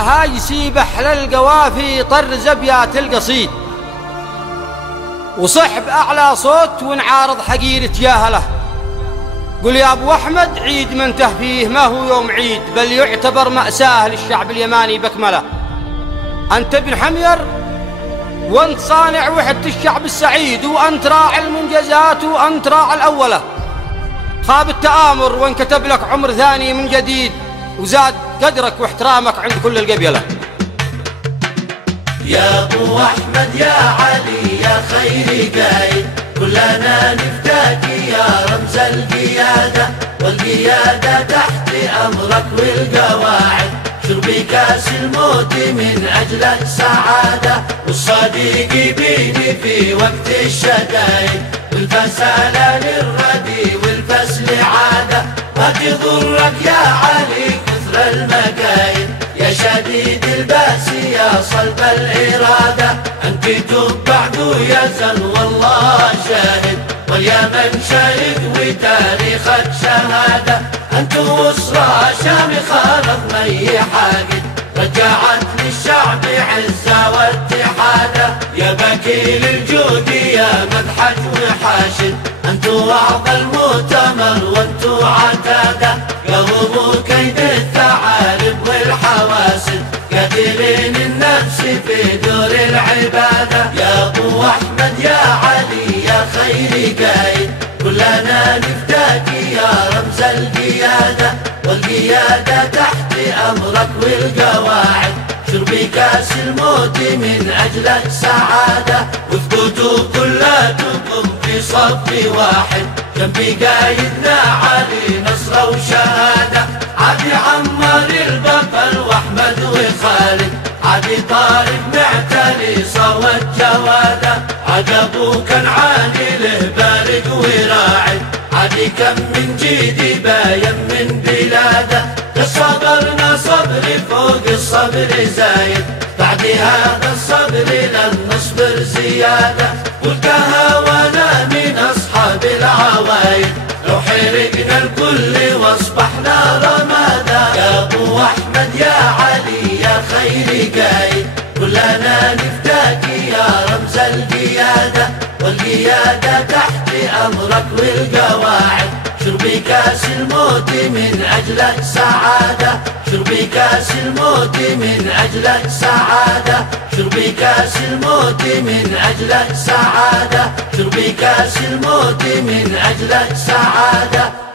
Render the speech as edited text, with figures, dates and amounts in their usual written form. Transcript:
هاي يسيب أحلى القوافي طرز أبيات القصيد، وصحب أعلى صوت ونعارض حقيرة جاهله. قل يا أبو أحمد عيد من فيه ما هو يوم عيد، بل يعتبر مأساة للشعب اليماني بكمله. أنت ابن حمير وأنت صانع وحدة الشعب السعيد، وأنت راعي المنجزات وأنت راعي الأولة. خاب التآمر وانكتب لك عمر ثاني من جديد، وزاد قدرك واحترامك عند كل القبيلة. يا أبو أحمد يا علي يا خير قايد، كلنا نفداك يا رمز القيادة، والقيادة تحت أمرك والقواعد. شربي كاس الموت من أجل السعادة، والصديق بيني في وقت الشدايد، والفسالة للردي والفسل عادة. ما تضرك يا علي كثر المكايد، يا شديد البأس يا صلب الإرادة. أنت تبعد يا زل والله شاهد، واليمن شاهد وتاريخك شهادة. أنت وصرى شامخة رغم أي حاجد، رجعت للشعب عزة واتحادة. يا بكيل الجود يا مدحج وحاشد، أنتوا وعظ المؤتمر وأنتوا عتادة. قوموا كيد الثعالب والحواسد، قاتلين النفس في دور العبادة. يا أبو أحمد يا علي يا خير قايد، كلنا نفداك يا رمز القيادة، والقيادة تحت أمرك والقواعد. شربي كاس الموت من أجل السعادة، واثبتوا كلاتكم في صف واحد، جنبي قايدنا علي نصر وشهادة. عدي عمار البطل واحمد وخالد، عدي طارق معتلي صوت جوادة. عجبو كنعاني له بارق وراعد، عدي كم من جيدي باين من بلاده. تصبرنا صبر فوق الصبر زايد، بعد هذا الصبر لن نصبر زيادة. والتهاونا من أصحاب العوايد، لو حرقنا الكل واصبحنا رمادا. يا أبو أحمد يا علي يا خير قايد، كلنا نفداك يا رمز القيادة، والقيادة تحت أمرك والقواعد. شربي كاس الموت من أجل السعادة، شربي كاس الموت من أجل السعادة. شربي كاس الموت من أجل السعادة، شربي كاس الموت من أجل السعادة.